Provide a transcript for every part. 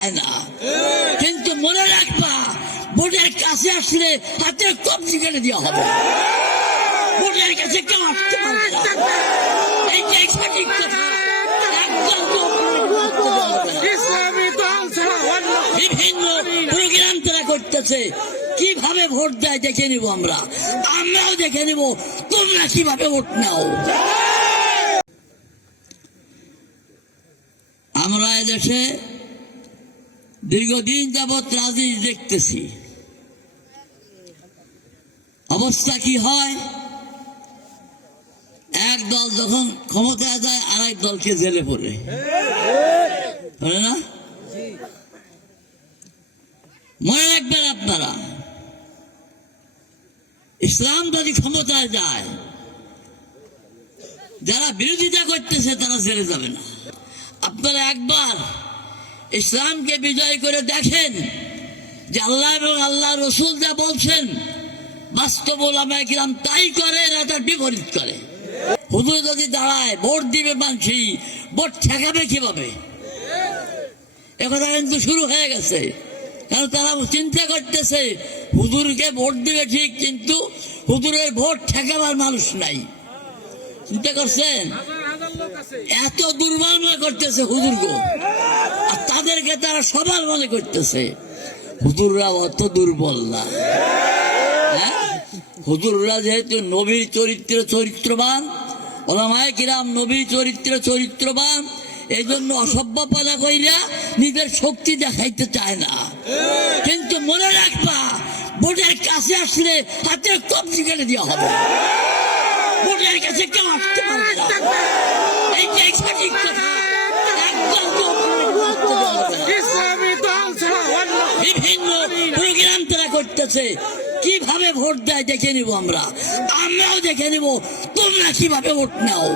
না, কিন্তু মনে রাখবা ভোটের কাছে আসলে হাতে কবজি কেটে দেওয়া হবে। ভোটের কাছে কেউ আসতে পারবে না, এইটাই সঠিক কথা। বিভিন্ন প্রোগ্রাম তারা করতেছে, কিভাবে ভোট দেয় দেখে নিব, আমরাও দেখে নিব তোমরা কিভাবে ভোট নাও। আমরা এদেশে দীর্ঘদিন যাবৎ রাজনীতি দেখতেছি, অবস্থা কি হয়, এক দল যখন ক্ষমতায় যায় আর এক দলকে জেলে পড়ে না। মনে রাখবেন আপনারা, ইসলাম যদি ক্ষমতায় যায়, যারা বিরোধিতা করতেছে তারা জেলে যাবে না। আপনারা একবার ইসলামকে বিজয় করে দেখেন যে আল্লাহ এবং আল্লাহ রসুল যা বলছেন বাস্তব ওলামায়ে কিরাম তাই করে না তার বিপরীত করে। হুজুর যদি দাঁড়ায় ভোট দিবে মানছি, ভোট ঠেকাবে কিভাবে? একথা কিন্তু শুরু হয়ে গেছে, কারণ তারা চিন্তা করতেছে হুজুরকে ভোট দিবে ঠিক, কিন্তু হুজুরের ভোট ঠেকাবার মানুষ নাই। চিন্তা করছেন? এত দুর্বল মনে করতেছে হুজুরকে, আর তাদেরকে তারা সবার মনে করতেছে। হুজুররা অত দুর্বল না, হুজুররা যেহেতু নবীর চরিত্রবান, ওলামায়ে কিরাম নবীর চরিত্রবান, এই জন্য অসভ্য পালা কইরা নিজের শক্তি দেখাইতে চায় না। কিন্তু মনে রাখবা ভোটের কাছে আসলে হাতে কবজি কেটে দেওয়া হবে। ভোটের কাছে কেউ আসতে পারবে না, এইটাই সঠিক কথা। বিভিন্ন প্রোগ্রাম তারা করতেছে, কিভাবে ভোট দেয় দেখে নিব, আমরাও দেখে নিব তোমরা কিভাবে ভোট নাও।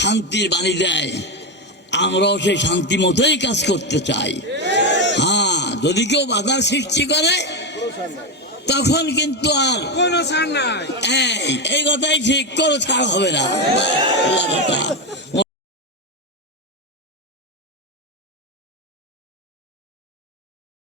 শান্তির বাণী দেয়, আমরাও সেই শান্তি মতোই কাজ করতে চাই। হ্যাঁ, যদি কেউ বাধার সৃষ্টি করে তখন কিন্তু আর এই কথাই ঠিক, কোনো ছাড় হবে না।